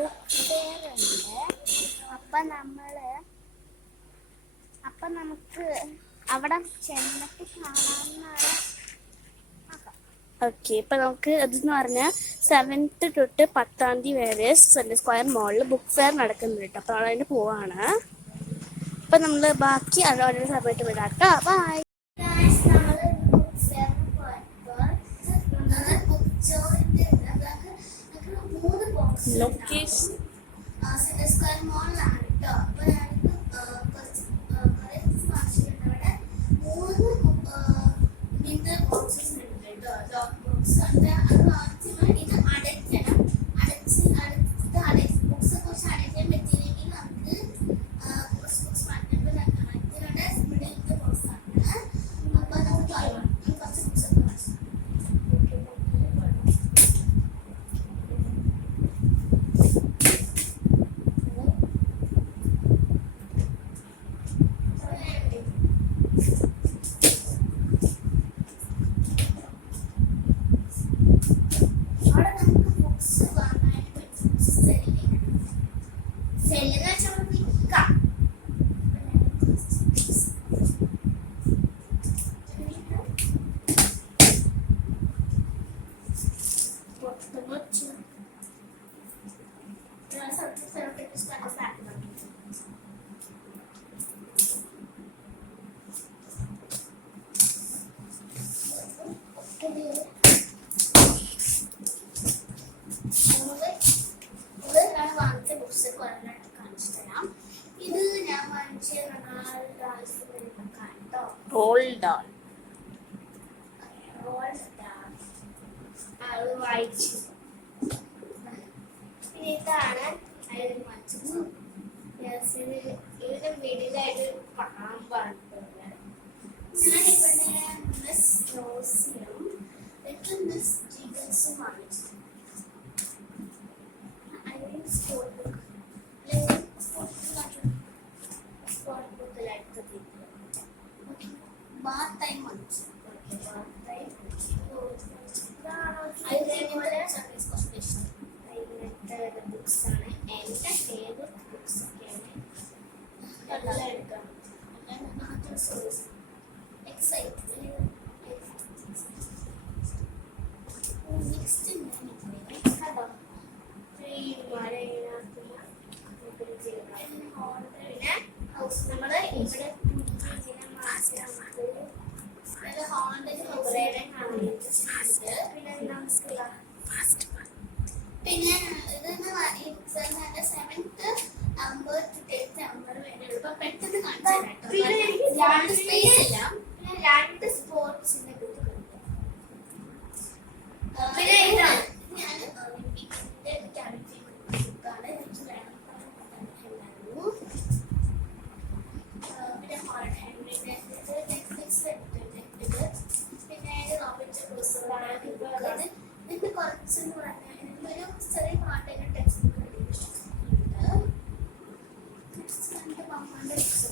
Book fair ഉണ്ട്. അപ്പം നമുക്ക് അവിടെ ചെന്നിട്ട് കാണാവുന്നതാണ്. ഓക്കെ, ഇപ്പം നമുക്ക് അതെന്ന് പറഞ്ഞാൽ 7th തൊട്ട് 10th വരെ സെൻട്രൽ സ്ക്വയർ മോളിൽ ബുക്ക് ഫെയർ നടക്കുന്നുണ്ട് കേട്ടോ. അപ്പോൾ അതിന് പോവാണ്. അപ്പം നമ്മൾ ബാക്കി അതോടെ സമയത്ത് വിടാം കേട്ടോ. ബൈ. ലൊക്കേഷൻ റോൾഡ് ഡാൾ വായിച്ചു. ഇതാണ് ഇതിന്റെ മിഡിലായിട്ട് പാമ്പാണ്. ഞാനിവിടെ മിസ് റോസിനും മിസ് ജിഗൻസും വാങ്ങിച്ചു. ബാത്ത് ടൈം വാങ്ങിച്ചു. അതേപോലെ ഇങ്ങനത്തെ ബുക്സ് ആണ് എൻ്റെ ഫേവറേറ്റ് ബുക്സ് ഒക്കെയാണ്. എല്ലാം എടുക്കണം. നെക്സ്റ്റ് കണ്ടോ നമ്മള് ഇവിടെ പിന്നെ ഇതെന്ന് 7th number two 10th number വരെ ഇപ്പൊ പെട്ടെന്ന് കാണിച്ചു സ്പേസ് ഇല്ല. പിന്നെ 2 സ്പോർട്സിന്റെ ബുക്ക് പിന്നെ ഇതാണ് ഞാൻ ഒളിമ്പിക്സിന്റെ ക്യാപ്റ്റൻ ബുക്കാണ്. എനിക്ക് വേണം പിന്നെ ഹോൾഡ് ഹെൻറിന്റെ നെറ്റ്ഫ്ലിക്സ് എടുത്തിട്ടുണ്ട്. പിന്നെ റോബിൻസൺ ക്രൂസോയാണ്. ഇത് കുറച്ചെന്ന് പറഞ്ഞാൽ ഒരു ചെറിയ പാട്ടിന്റെ ടെക്സ്റ്റ് ബുക്ക് കിട്ടിയിട്ടുണ്ട്. രണ്ട് മമ്മാന്റെ ബുക്സ്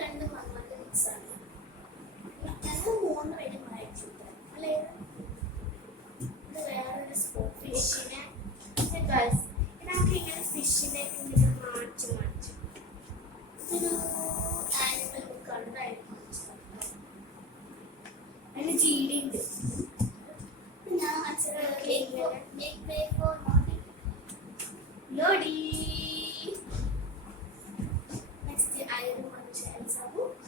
രണ്ട് മമ്മാന്റെ ബുക്സ് ആണ്. ഞങ്ങൾ 3 പേരും വായിച്ചിട്ടുണ്ട്. അല്ലെ ഇത് വേറൊരു സ്പോർട്ട് ഫിഷിനെ നമുക്ക് ഇങ്ങനെ ഫിഷിനെ ഇങ്ങനെ മാറ്റി ഒരു ആനിമൽ ബുക്കാണ്. അതിന് ജീഡി ഉണ്ട്. ഞാൻ നെക്സ്റ്റ് ഐറൺ ബുക്ക്